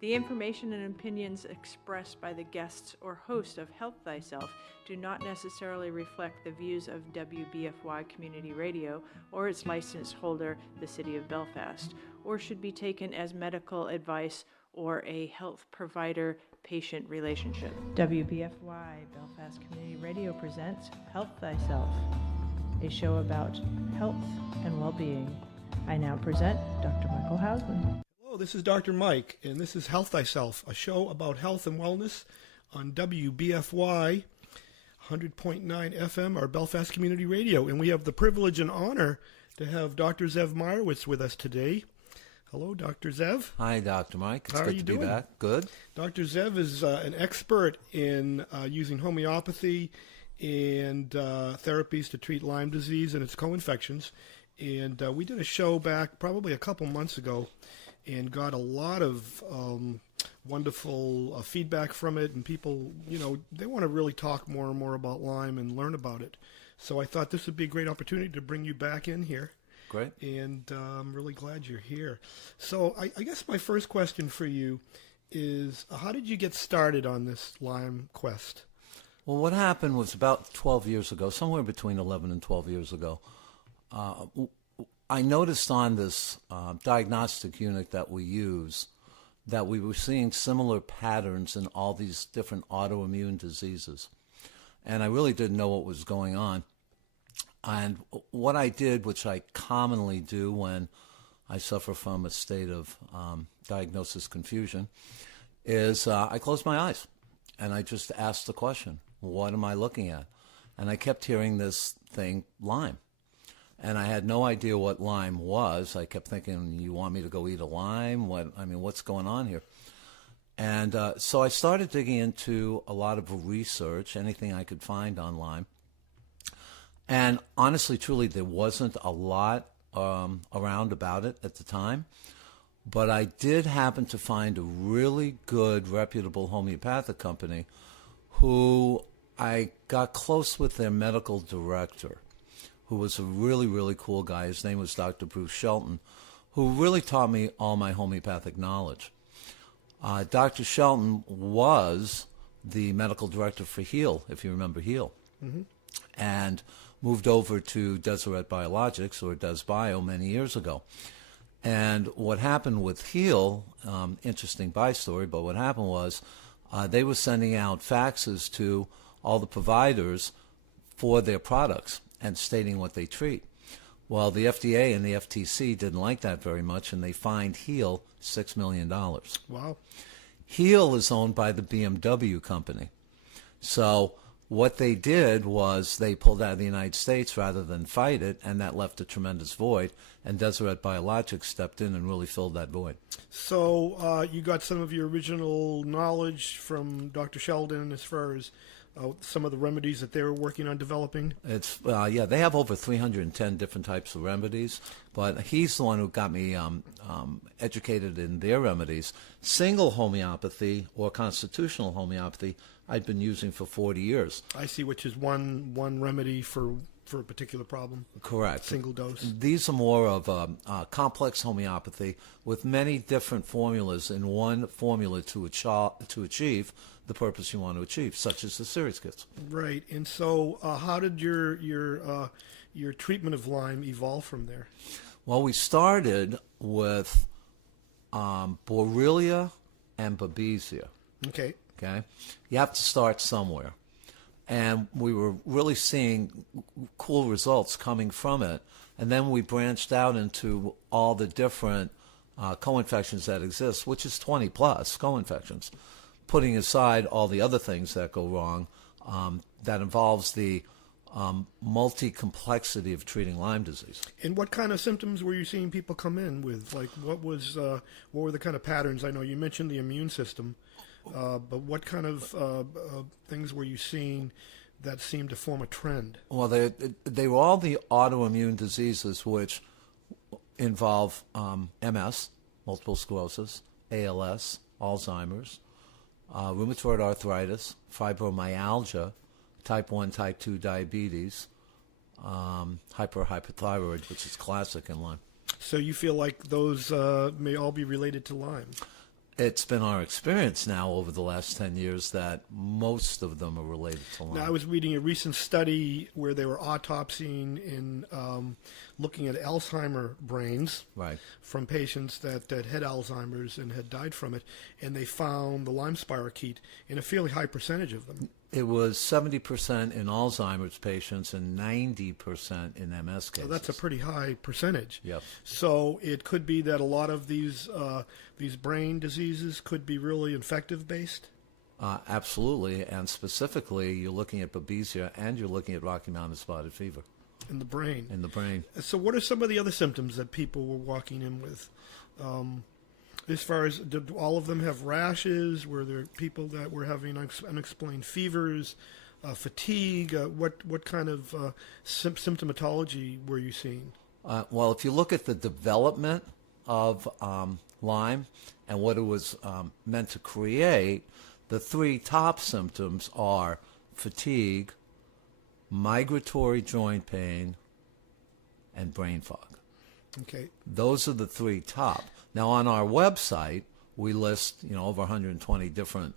The information and opinions expressed by the guests or host of Health Thyself do not necessarily reflect the views of WBFY Community Radio or its license holder, the City of Belfast, or should be taken as medical advice or a health provider-patient relationship. WBFY Belfast Community Radio presents Health Thyself, a show about health and well-being. I now present Dr. Michael Hausman. Hello, this is Dr. Mike, and this is Health Thyself, a show about health and wellness on WBFY 100.9 FM, our Belfast Community Radio. And we have the privilege and honor to have Dr. Zev Myerowitz with us today. Hello, Dr. Zev. Hi, Dr. Mike. It's How good are you to doing? be back. Good. Dr. Zev is an expert in using homeopathy and therapies to treat Lyme disease and its co-infections. And we did a show back probably a couple months ago and got a lot of wonderful feedback from it. And people, they want to really talk more and more about Lyme and learn about it. So I thought this would be a great opportunity to bring you back in here. Great. And I'm really glad you're here. So I guess my first question for you is, how did you get started on this Lyme quest? Well, what happened was about 12 years ago, somewhere between 11 and 12 years ago, I noticed on this diagnostic unit that we use that we were seeing similar patterns in all these different autoimmune diseases. And I really didn't know what was going on. And what I did, which I commonly do when I suffer from a state of diagnosis confusion, is I closed my eyes and I just asked the question, what am I looking at? And I kept hearing this thing, Lyme. And I had no idea what Lyme was. I kept thinking, you want me to go eat a lime? What's going on here? And so I started digging into a lot of research, anything I could find on Lyme. And honestly, truly, there wasn't a lot around about it at the time. But I did happen to find a really good, reputable homeopathic company who I got close with their medical director, who was a really, really cool guy. His name was Dr. Bruce Shelton, who really taught me all my homeopathic knowledge. Dr. Shelton was the medical director for Heal, if you remember Heal, and moved over to Deseret Biologics, or DesBio, many years ago. And what happened with Heal, interesting story, but what happened was they were sending out faxes to all the providers for their products and stating what they treat. Well, the FDA and the FTC didn't like that very much, and they fined Heal $6 million. Wow. Heal is owned by the BMW company. So what they did was they pulled out of the United States rather than fight it, and that left a tremendous void, and Deseret Biologics stepped in and really filled that void. So you got some of your original knowledge from Dr. Sheldon as far as some of the remedies that they were working on developing? It's they have over 310 different types of remedies, but he's the one who got me educated in their remedies. Single homeopathy or constitutional homeopathy I'd been using for 40 years. I see, which is one remedy for a particular problem. Correct. Single dose. These are more of a complex homeopathy with many different formulas in one formula to achieve the purpose you want to achieve, such as the series kits. Right. And so how did your treatment of Lyme evolve from there? Well, we started with Borrelia and Babesia. Okay. Okay? You have to start somewhere. And we were really seeing cool results coming from it. And then we branched out into all the different co-infections that exist, which is 20 plus co-infections, putting aside all the other things that go wrong that involves the multi-complexity of treating Lyme disease. And what kind of symptoms were you seeing people come in with? Like, what were the kind of patterns? I know you mentioned the immune system, but what kind of things were you seeing that seemed to form a trend? Well, they were all the autoimmune diseases which involve MS, multiple sclerosis, ALS, Alzheimer's, rheumatoid arthritis, fibromyalgia, type 1, type 2 diabetes, hyperthyroid, which is classic in Lyme. So you feel like those may all be related to Lyme? it's been our experience now over the last 10 years that most of them are related to Lyme. Now, I was reading a recent study where they were autopsying and looking at Alzheimer brains Right. from patients that had Alzheimer's and had died from it, and they found the Lyme spirochete in a fairly high percentage of them. It was 70% in Alzheimer's patients and 90% in MS cases. So that's a pretty high percentage. Yep. So it could be that a lot of these brain diseases could be really infective based. Absolutely, and specifically, you're looking at babesia and you're looking at Rocky Mountain spotted fever In the brain. in the brain. So what are some of the other symptoms that people were walking in with? As far as, did all of them have rashes? Were there people that were having unexplained fevers, fatigue? What kind of symptomatology were you seeing? Well, if you look at the development of Lyme and what it was meant to create, the three top symptoms are fatigue, migratory joint pain, and brain fog. Okay. Those are the three top. Now, on our website, we list over 120 different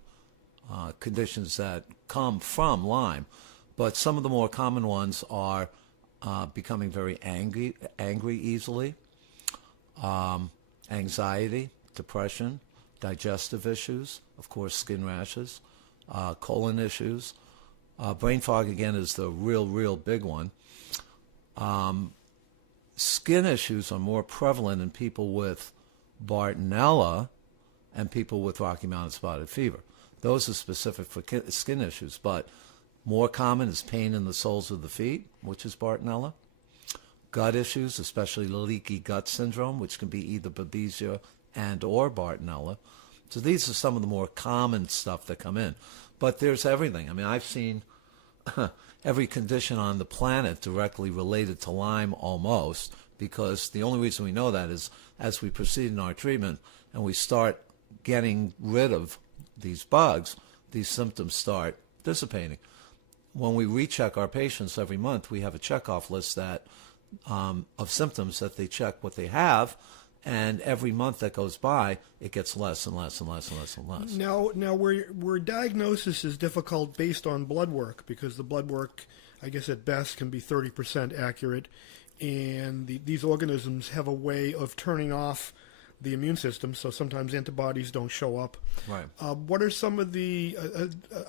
conditions that come from Lyme, but some of the more common ones are becoming very angry easily, anxiety, depression, digestive issues, of course, skin rashes, colon issues. Brain fog, again, is the real big one. Skin issues are more prevalent in people with Bartonella and people with Rocky Mountain spotted fever. Those are specific for skin issues, but more common is pain in the soles of the feet, which is Bartonella. Gut issues, especially leaky gut syndrome, which can be either babesia and or Bartonella. So these are some of the more common stuff that come in. But there's everything. I mean, I've seen every condition on the planet directly related to Lyme almost, because the only reason we know that is as we proceed in our treatment and we start getting rid of these bugs, these symptoms start dissipating. When we recheck our patients every month, we have a checkoff list that of symptoms that they check what they have, and every month that goes by, it gets less and less and less and less and less. Now where diagnosis is difficult based on blood work, because the blood work, I guess at best, can be 30% accurate, and these organisms have a way of turning off the immune system, so sometimes antibodies don't show up. Right. What are some of the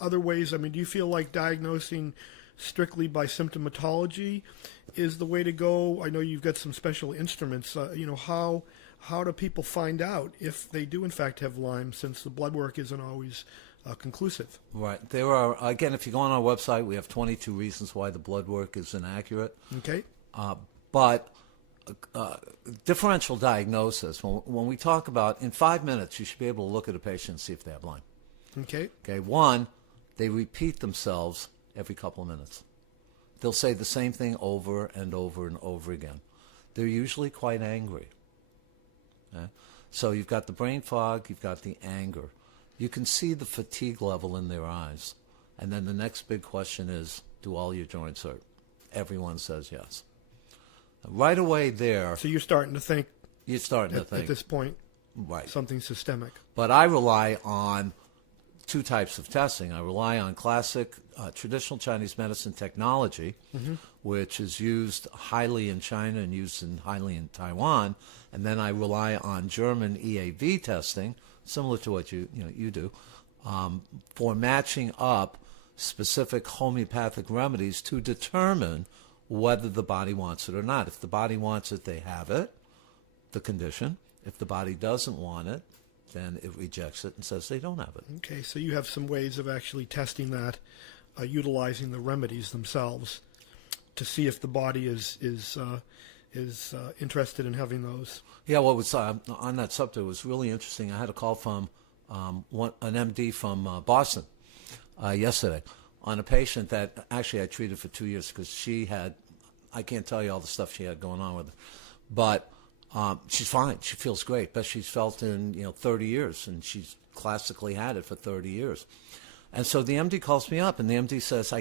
other ways? I mean, do you feel like diagnosing strictly by symptomatology is the way to go? I know you've got some special instruments. How do people find out if they do in fact have Lyme, since the blood work isn't always conclusive? Right. There are, again, if you go on our website, we have 22 reasons why the blood work is inaccurate. Okay. But differential diagnosis, when we talk about, in 5 minutes, you should be able to look at a patient and see if they have Lyme. Okay. Okay. One, they repeat themselves every couple of minutes. They'll say the same thing over and over and over again. They're usually quite angry. Okay? So you've got the brain fog, you've got the anger. You can see the fatigue level in their eyes. And then the next big question is, do all your joints hurt? Everyone says yes. Right away there, So you're starting to think you're starting to think. at this point Right. something systemic. But I rely on two types of testing. I rely on classic traditional Chinese medicine technology, which is used highly in China and used highly in Taiwan. And then I rely on German EAV testing, similar to what you do, for matching up specific homeopathic remedies to determine whether the body wants it or not. If the body wants it, they have it, the condition. If the body doesn't want it, then it rejects it and says they don't have it. Okay, so you have some ways of actually testing that, utilizing the remedies themselves to see if the body is interested in having those. Yeah, what was on that subject was really interesting. I had a call from an MD from Boston yesterday on a patient that actually I treated for 2 years because she had, I can't tell you all the stuff she had going on with her, but she's fine. She feels great. Best she's felt in 30 years, and she's classically had it for 30 years. And so the MD calls me up, and the MD says, I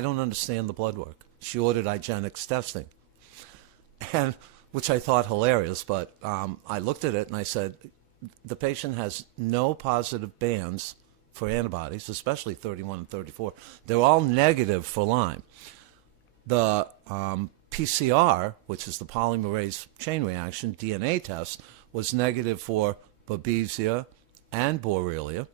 don't understand the blood work. She ordered IGeneX testing, and which I thought hilarious, but I looked at it and I said, the patient has no positive bands for antibodies, especially 31 and 34. They're all negative for Lyme. The PCR, which is the polymerase chain reaction DNA test, was negative for Babesia and Borrelia.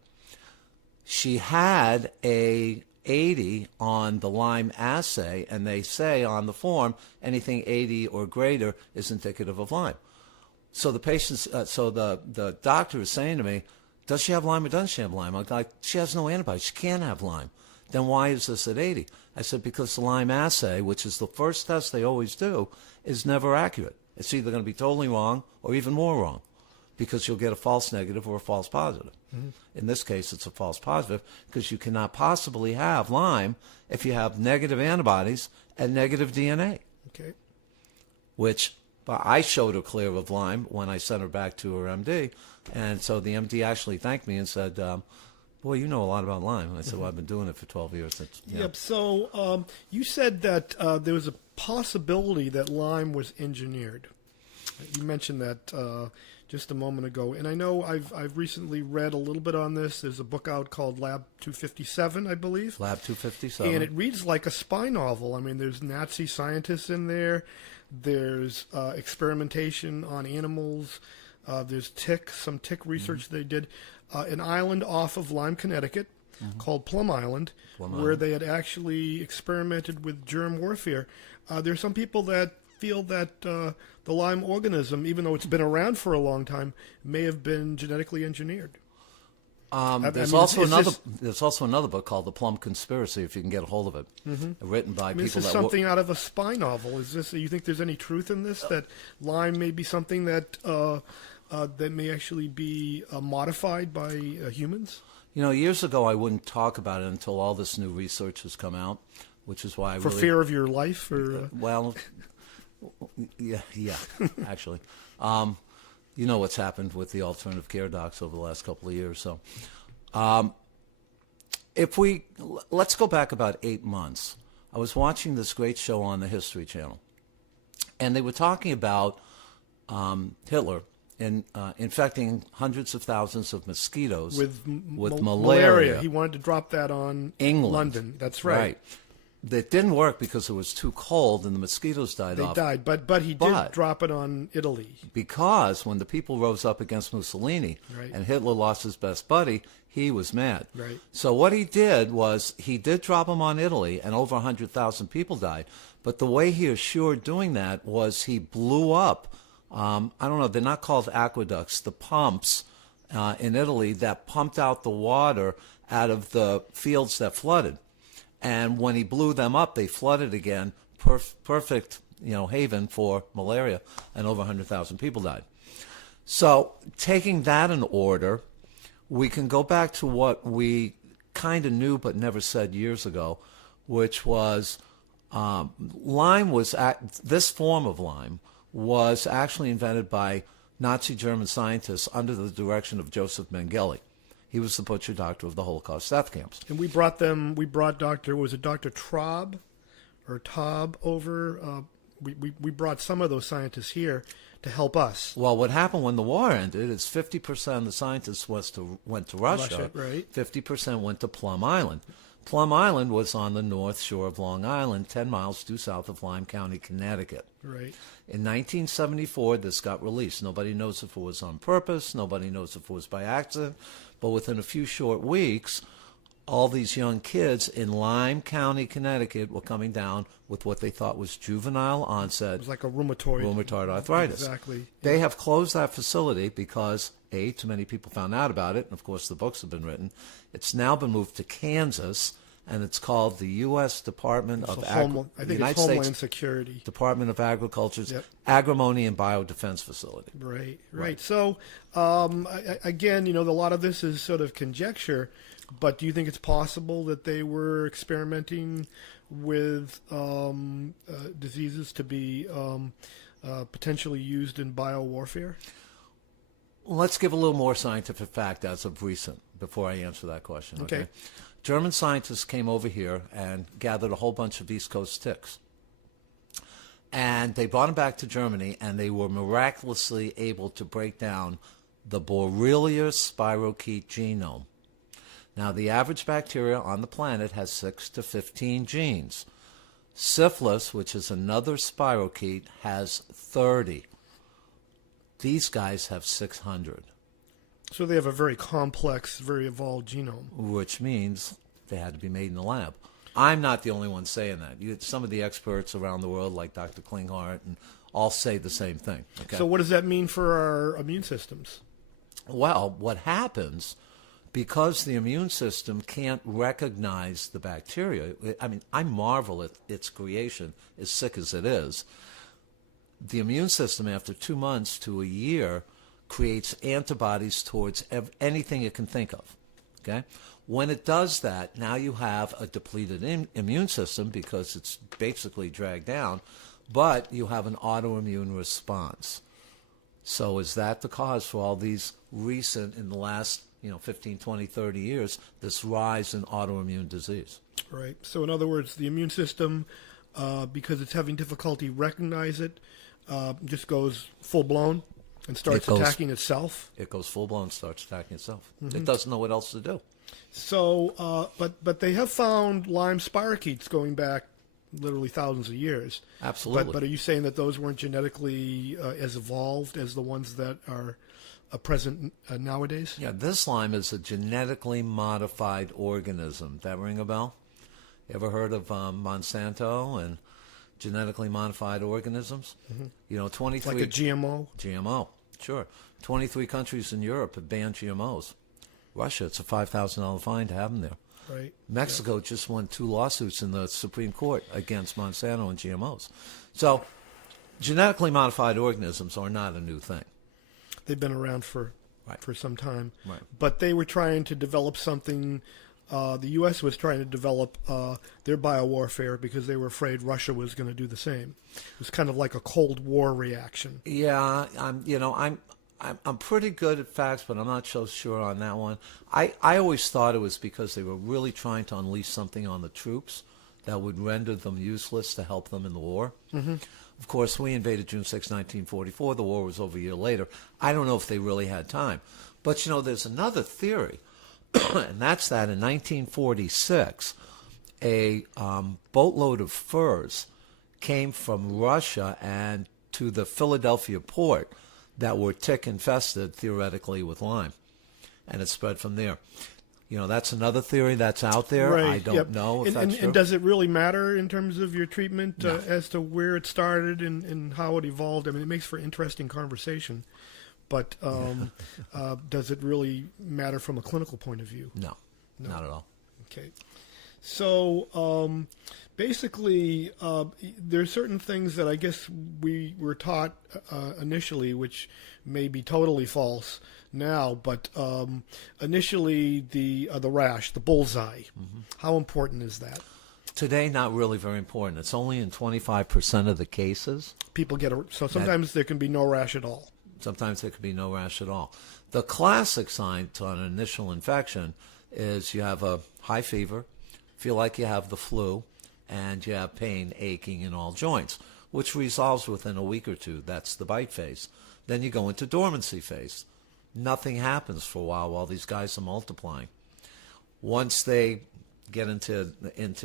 She had a 80 on the Lyme assay, and they say on the form anything 80 or greater is indicative of Lyme. So the patient's, so the doctor is saying to me, does she have Lyme or doesn't she have Lyme? I'm like, she has no antibodies. She can't have Lyme. Then why is this at 80? I said, because the Lyme assay, which is the first test they always do, is never accurate. It's either going to be totally wrong or even more wrong, because you'll get a false negative or a false positive. Mm-hmm. In this case, it's a false positive, because you cannot possibly have Lyme if you have negative antibodies and negative DNA. Okay. Which I showed her clear of Lyme when I sent her back to her MD. And so the MD actually thanked me and said, boy, you know a lot about Lyme. And I said, well, I've been doing it for 12 years. Yep. So you said that there was a possibility that Lyme was engineered. You mentioned that just a moment ago. And I know I've recently read a little bit on this. There's a book out called Lab 257, I believe. Lab 257. And it reads like a spy novel. I mean, there's Nazi scientists in there. There's experimentation on animals. There's some tick research they did. An island off of Lyme, Connecticut, called Plum Island, where they had actually experimented with germ warfare. There's some people that feel that the Lyme organism, even though it's been around for a long time, may have been genetically engineered. There's also another book called The Plum Conspiracy, if you can get a hold of it, written by people this is that something out of a spy novel. Is this? You think there's any truth in this? That Lyme may be something that that may actually be modified by humans? You know, years ago I wouldn't talk about it until all this new research has come out, which is why I for really, fear of your life, or well, yeah, actually. You know what's happened with the alternative care docs over the last couple of years. So let's go back about 8 months. I was watching this great show on the History Channel, and they were talking about Hitler infecting hundreds of thousands of mosquitoes with malaria. He wanted to drop that on England. London. That's right. That didn't work because it was too cold and the mosquitoes died off. They died, but he did drop it on Italy. Because when the people rose up against Mussolini and Hitler lost his best buddy, he was mad. Right. So what he did was he did drop them on Italy, and over 100,000 people died. But the way he assured doing that was he blew up, I don't know, they're not called aqueducts, the pumps in Italy that pumped out the water out of the fields that flooded. And when he blew them up, they flooded again, perfect, haven for malaria, and over 100,000 people died. So taking that in order, we can go back to what we kind of knew but never said years ago, which was Lyme was, this form of Lyme was actually invented by Nazi German scientists under the direction of Joseph Mengele. He was the butcher doctor of the Holocaust death camps. And we brought Dr. Traub or Taub over? We brought some of those scientists here to help us. Well, what happened when the war ended is 50% of the scientists went to Russia. Right. 50% went to Plum Island. Plum Island was on the north shore of Long Island, 10 miles due south of Lyme County, Connecticut. Right. In 1974, this got released. Nobody knows if it was on purpose. Nobody knows if it was by accident. But within a few short weeks, all these young kids in Lyme County, Connecticut, were coming down with what they thought was juvenile onset. It was like a rheumatoid arthritis. Exactly. They have closed that facility because, too many people found out about it, and of course the books have been written. It's now been moved to Kansas, and it's called the U.S. Department of Homeland Security. Department of Agriculture's Agrimony and Biodefense Facility. Right. So, again, a lot of this is sort of conjecture, but do you think it's possible that they were experimenting with diseases to be potentially used in biowarfare? Let's give a little more scientific fact as of recent before I answer that question. Okay. German scientists came over here and gathered a whole bunch of East Coast ticks. And they brought them back to Germany, and they were miraculously able to break down the Borrelia spirochete genome. Now, the average bacteria on the planet has 6 to 15 genes. Syphilis, which is another spirochete, has 30. These guys have 600. So they have a very complex, very evolved genome. Which means they had to be made in the lab. I'm not the only one saying that. Some of the experts around the world, like Dr. Klinghardt, and all say the same thing. Okay? So what does that mean for our immune systems? Well, what happens, because the immune system can't recognize the bacteria, I mean, I marvel at its creation, as sick as it is. The immune system, after 2 months to a year, creates antibodies towards anything it can think of. Okay? When it does that, now you have a depleted immune system because it's basically dragged down, but you have an autoimmune response. So is that the cause for all these recent, in the last 15, 20, 30 years, this rise in autoimmune disease? Right. So in other words, the immune system, because it's having difficulty recognize it, just goes full-blown and starts attacking itself? It goes full-blown and starts attacking itself. Mm-hmm. It doesn't know what else to do. So, but they have found Lyme spirochetes going back literally thousands of years. Absolutely. But are you saying that those weren't genetically as evolved as the ones that are present nowadays? Yeah, this Lyme is a genetically modified organism. That ring a bell? You ever heard of Monsanto and genetically modified organisms? Mm-hmm. 23... Like a GMO? GMO, sure. 23 countries in Europe have banned GMOs. Russia, it's a $5,000 fine to have them there. Right. Mexico just won 2 lawsuits in the Supreme Court against Monsanto and GMOs. So genetically modified organisms are not a new thing. They've been around for some time. Right. But they were trying to develop something. The U.S. was trying to develop their biowarfare because they were afraid Russia was going to do the same. It was kind of like a Cold War reaction. Yeah, I'm pretty good at facts, but I'm not so sure on that one. I always thought it was because they were really trying to unleash something on the troops that would render them useless to help them in the war. Mm-hmm. Of course, we invaded June 6, 1944. The war was over a year later. I don't know if they really had time. But, there's another theory, and that's that in 1946, a boatload of furs came from Russia and to the Philadelphia port that were tick-infested, theoretically, with Lyme. And it spread from there. That's another theory that's out there. Right. I don't know if that's true. And does it really matter in terms of your treatment No. as to where it started and how it evolved? I mean, it makes for interesting conversation. But does it really matter from a clinical point of view? No, not at all. Okay. So basically, there are certain things that I guess we were taught initially, which may be totally false now, but initially the rash, the bullseye, how important is that? Today, not really very important. It's only in 25% of the cases. People get so sometimes there can be no rash at all. Sometimes there could be no rash at all. The classic sign to an initial infection is you have a high fever, feel like you have the flu, and you have pain, aching in all joints, which resolves within a week or two. That's the bite phase. Then you go into dormancy phase. Nothing happens for a while these guys are multiplying. Once they get into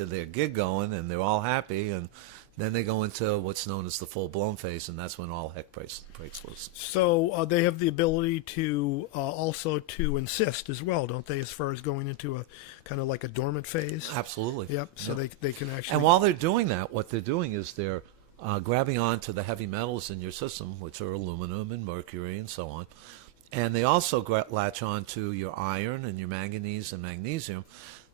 their gig going and they're all happy, and then they go into what's known as the full-blown phase, and that's when all heck breaks loose. So they have the ability to also to insist as well, don't they, as far as going into a kind of like a dormant phase? Absolutely. Yep, so they can actually... And while they're doing that, what they're doing is they're grabbing onto the heavy metals in your system, which are aluminum and mercury and so on. And they also latch on to your iron and your manganese and magnesium.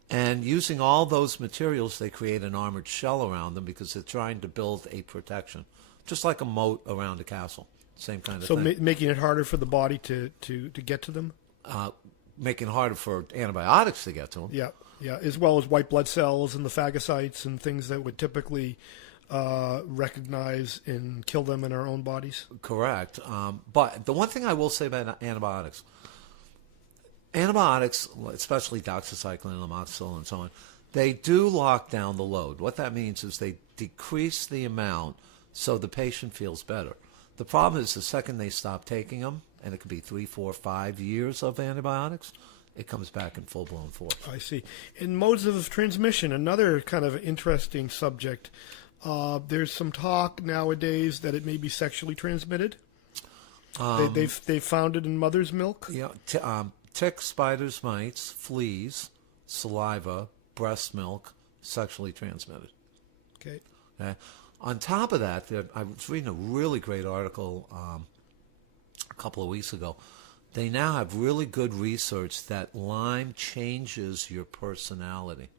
And using all those materials, they create an armored shell around them because they're trying to build a protection, just like a moat around a castle. Same kind of thing. So making it harder for the body to get to them? Making it harder for antibiotics to get to them. Yeah, as well as white blood cells and the phagocytes and things that would typically recognize and kill them in our own bodies. Correct. But the one thing I will say about antibiotics, especially doxycycline, amoxicillin, and so on, they do lock down the load. What that means is they decrease the amount so the patient feels better. The problem is the second they stop taking them, and it could be 3, 4, 5 years of antibiotics, it comes back in full-blown force. I see. In modes of transmission, another kind of interesting subject. There's some talk nowadays that it may be sexually transmitted. They've found it in mother's milk. Yeah, ticks, spiders, mites, fleas, saliva, breast milk, sexually transmitted. Okay. Okay. On top of that, I was reading a really great article a couple of weeks ago. They now have really good research that Lyme changes your personality.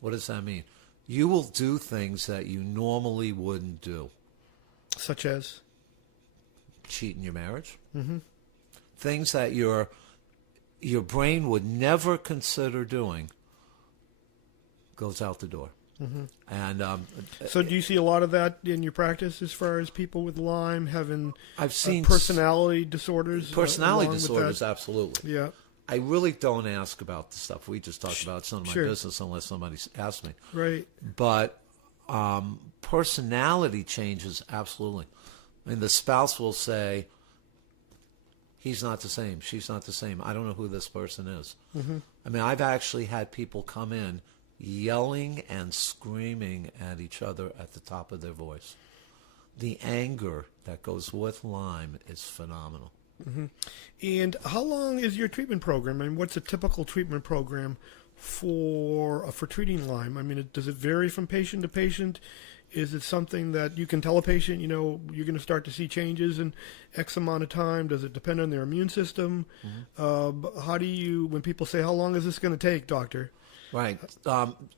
What does that mean? You will do things that you normally wouldn't do. Such as? Cheat in your marriage. Mm-hmm. Things that your brain would never consider doing goes out the door. Mm-hmm. And so do you see a lot of that in your practice as far as people with Lyme having I've seen personality disorders? Personality disorders, absolutely. Yeah. I really don't ask about the stuff we just talked about. It's none of my business unless somebody asks me. Right. But personality changes, absolutely. I mean, the spouse will say, he's not the same, she's not the same. I don't know who this person is. Mm-hmm. I mean, I've actually had people come in yelling and screaming at each other at the top of their voice. The anger that goes with Lyme is phenomenal. Mm-hmm. And how long is your treatment program? I mean, what's a typical treatment program for treating Lyme? I mean, does it vary from patient to patient? Is it something that you can tell a patient, you know, you're going to start to see changes in X amount of time? Does it depend on their immune system? Mm-hmm. How do you, when people say, how long is this going to take, doctor? Right.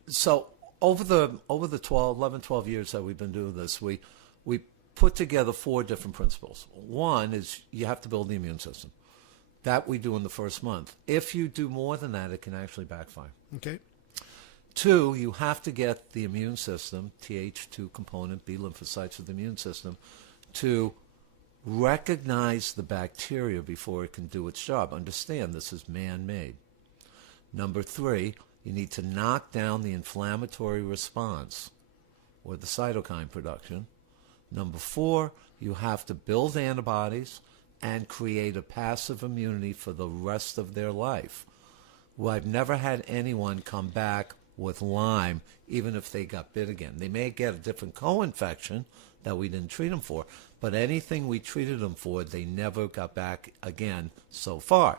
So over the 11, 12 years that we've been doing this, we put together 4 different principles. One is you have to build the immune system. That we do in the first month. If you do more than that, it can actually backfire. Okay. 2, you have to get the immune system, Th2 component, B lymphocytes of the immune system, to recognize the bacteria before it can do its job. Understand this is man-made. Number 3, you need to knock down the inflammatory response or the cytokine production. Number 4, you have to build antibodies and create a passive immunity for the rest of their life. Well, I've never had anyone come back with Lyme, even if they got bit again. They may get a different co-infection that we didn't treat them for, but anything we treated them for, they never got back again so far.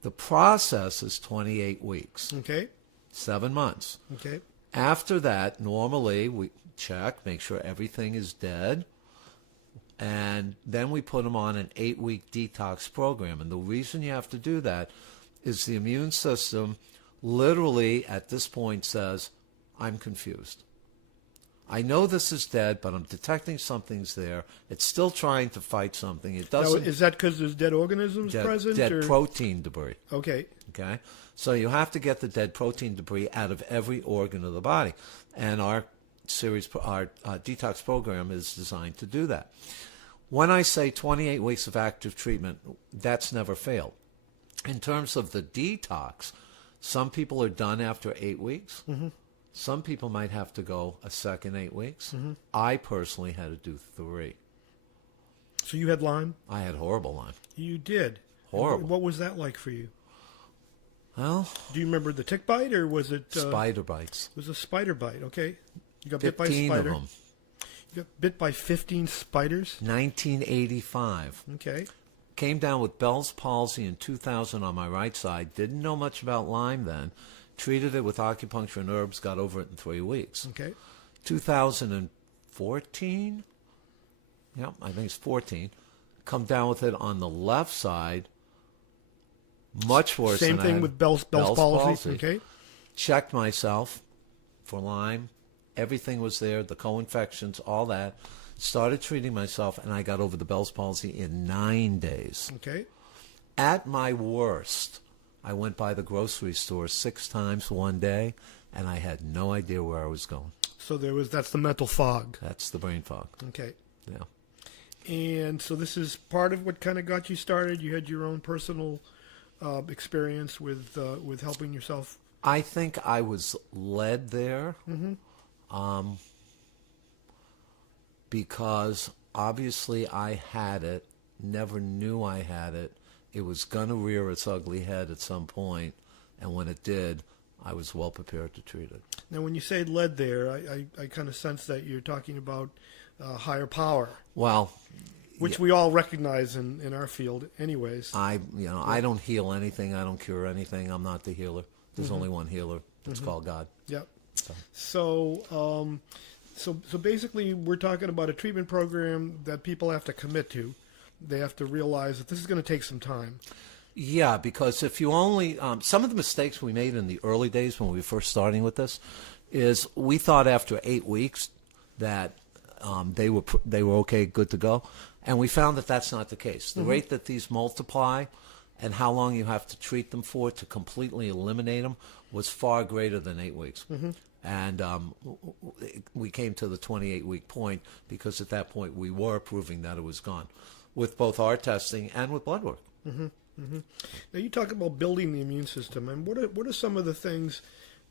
The process is 28 weeks. Okay. 7 months. Okay. After that, normally we check, make sure everything is dead, and then we put them on an 8-week detox program. And the reason you have to do that is the immune system literally at this point says, I'm confused. I know this is dead, but I'm detecting something's there. It's still trying to fight something. It doesn't. Now, is that because there's dead organisms present? Dead or? protein debris. Okay. Okay? So you have to get the dead protein debris out of every organ of the body. And our detox program is designed to do that. When I say 28 weeks of active treatment, that's never failed. In terms of the detox, some people are done after 8 weeks. Mm-hmm. Some people might have to go a second 8 weeks. Mm-hmm. I personally had to do 3. So you had Lyme? I had horrible Lyme. You did? Horrible. What was that like for you? Well, do you remember the tick bite, or was it... spider bites. It was a spider bite, okay. You got bit by a 15 spider. of them. You got bit by 15 spiders? 1985. Okay. Came down with Bell's palsy in 2000 on my right side. Didn't know much about Lyme then. Treated it with acupuncture and herbs. Got over it in 3 weeks. Okay. 2014? Yeah, I think it's 14. Come down with it on the left side. Much worse Same than thing with Bell's palsy. Okay. Checked myself for Lyme. Everything was there, the co-infections, all that. Started treating myself, and I got over the Bell's palsy in 9 days. Okay. At my worst, I went by the grocery store 6 times one day, and I had no idea where I was going. So that's the mental fog. That's the brain fog. Okay. Yeah. And so this is part of what kind of got you started. You had your own personal experience with helping yourself. I think I was led there. Mm-hmm. Because obviously I had it never knew I had it. It was going to rear its ugly head at some point, and when it did, I was well prepared to treat it. Now, when you say lead there, I kind of sense that you're talking about higher power. Well, which we all recognize in our field anyways. I don't heal anything. I don't cure anything. I'm not the healer. There's only one healer. It's called God. Yep. So basically we're talking about a treatment program that people have to commit to. They have to realize that this is going to take some time. Yeah, because if you only some of the mistakes we made in the early days when we were first starting with this is we thought after 8 weeks that they were okay, good to go, and we found that that's not the case. The rate that these multiply and how long you have to treat them for to completely eliminate them was far greater than 8 weeks. And we came to the 28-week point because at that point we were proving that it was gone with both our testing and with blood work. Now you talk about building the immune system, and what are some of the things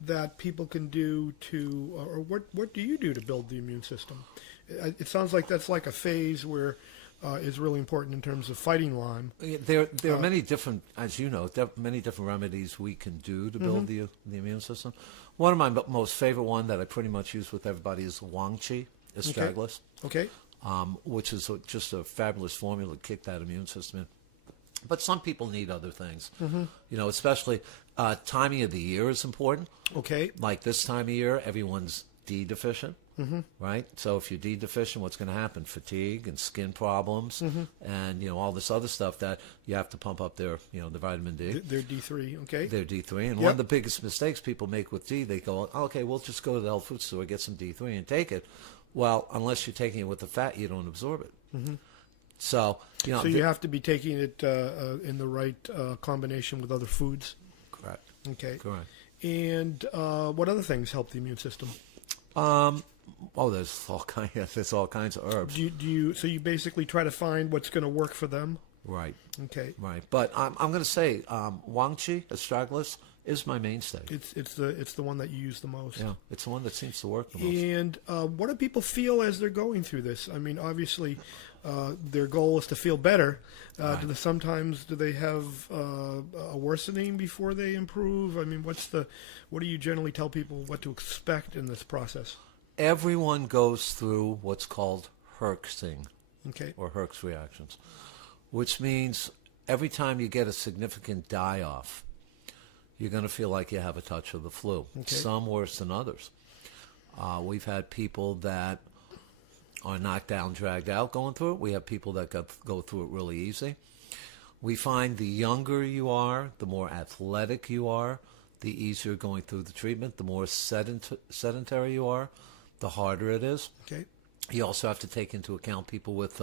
that people can do to, or what do you do to build the immune system? It sounds like that's like a phase where is really important in terms of fighting Lyme. There are many different, as you know, many different remedies we can do to build the immune system. One of my most favorite one that I pretty much use with everybody is Wang Qi astragalus, Okay. which is just a fabulous formula to kick that immune system in. But some people need other things, especially timing of the year is important. Okay. Like this time of year, everyone's D deficient, right? So if you're D deficient, what's going to happen? Fatigue and skin problems, and all this other stuff that you have to pump up their, the vitamin D. They're D3. Okay. They're D3, and one of the biggest mistakes people make with D, they go, okay, we'll just go to the health food store, get some D3, and take it. Well, unless you're taking it with the fat, you don't absorb it. So, so you have to be taking it in the right combination with other foods. Correct. Okay. Correct. And what other things help the immune system? There's all kinds of herbs. So you basically try to find what's going to work for them? Right. Okay. Right. But I'm going to say Wang Qi astragalus is my mainstay. It's the one that you use the most. Yeah, it's the one that seems to work the most. And what do people feel as they're going through this? I mean, obviously, their goal is to feel better. Right. Do they have a worsening before they improve? I mean, what do you generally tell people what to expect in this process? Everyone goes through what's called herxing, or Herx reactions, which means every time you get a significant die-off, you're going to feel like you have a touch of the flu. Some worse than others. We've had people that are knocked down, dragged out going through it. We have people that go through it really easy. We find the younger you are, the more athletic you are, the easier going through the treatment. The more sedentary you are, the harder it is. Okay. You also have to take into account people with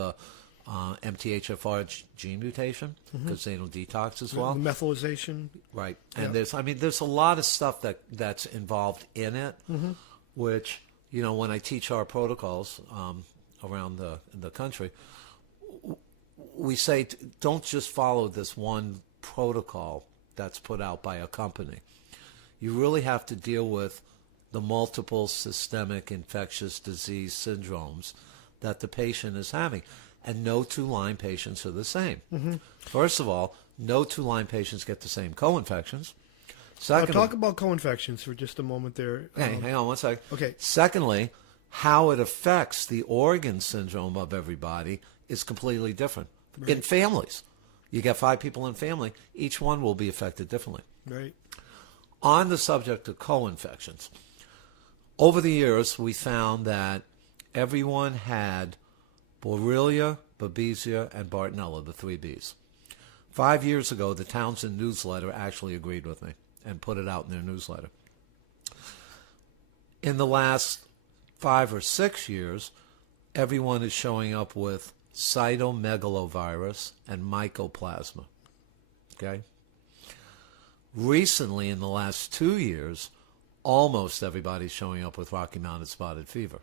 MTHFR gene mutation because they don't detox as well. The methylization. Right. And there's a lot of stuff that's involved in it, which, when I teach our protocols around the country, we say don't just follow this one protocol that's put out by a company. You really have to deal with the multiple systemic infectious disease syndromes that the patient is having. And no two Lyme patients are the same. First of all, no two Lyme patients get the same co-infections. Second, talk about co-infections for just a moment there. Okay, hang on one second. Okay. Secondly, how it affects the organ syndrome of everybody is completely different. Right. In families, you get 5 people in family, each one will be affected differently. Right. On the subject of co-infections, over the years, we found that everyone had Borrelia, Babesia, and Bartonella, the 3 Bs. 5 years ago, the Townsend newsletter actually agreed with me and put it out in their newsletter. In the last 5 or 6 years, everyone is showing up with cytomegalovirus and mycoplasma. Okay? Recently, in the last 2 years, almost everybody's showing up with Rocky Mountain spotted fever.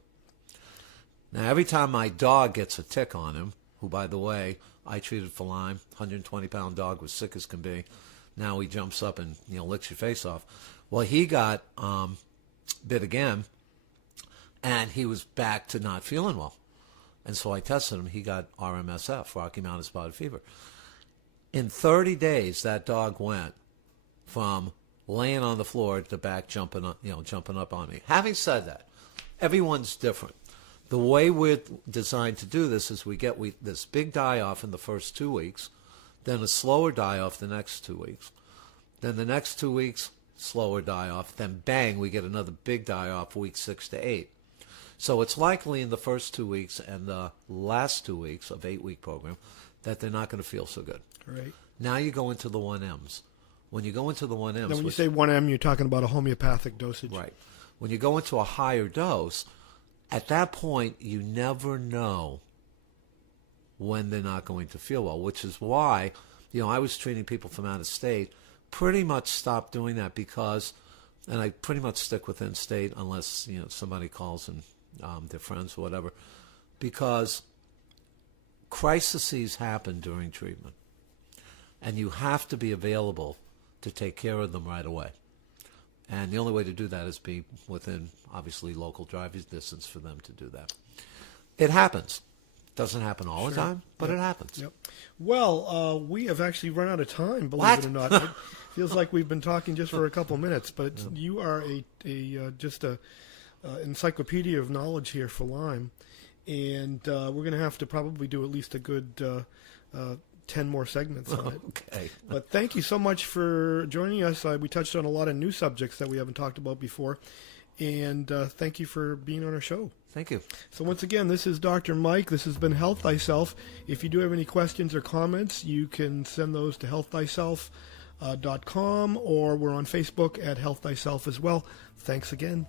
Now, every time my dog gets a tick on him, who, by the way, I treated for Lyme, 120-pound dog, was sick as can be. Now he jumps up and licks your face off. Well, he got bit again, and he was back to not feeling well. And so I tested him. He got RMSF, Rocky Mountain Spotted Fever. In 30 days, that dog went from laying on the floor to back jumping up on me. Having said that, everyone's different. The way we're designed to do this is we get this big die-off in the first 2 weeks, then a slower die-off the next 2 weeks. Then the next 2 weeks, slower die-off. Then bang, we get another big die-off week 6 to 8. So it's likely in the first 2 weeks and the last 2 weeks of 8-week program that they're not going to feel so good. Right. Now you go into the 1Ms. When you go into the 1Ms... Now when you say 1M, you're talking about a homeopathic dosage. Right. When you go into a higher dose, at that point, you never know when they're not going to feel well, which is why, I was treating people from out of state, pretty much stopped doing that because, and I pretty much stick within state unless, somebody calls and their friends or whatever, because crises happen during treatment, and you have to be available to take care of them right away. And the only way to do that is be within, obviously, local driving distance for them to do that. It happens. Doesn't happen all the time, but it happens. Yep. Well, we have actually run out of time, believe it or not. It feels like we've been talking just for a couple minutes, but you are just a encyclopedia of knowledge here for Lyme, and we're going to have to probably do at least a good 10 more segments on it. Okay. But thank you so much for joining us. We touched on a lot of new subjects that we haven't talked about before, and thank you for being on our show. Thank you. So once again, this is Dr. Mike. This has been Health Thyself. If you do have any questions or comments, you can send those to healththyself.com, or we're on Facebook at Health Thyself as well. Thanks again.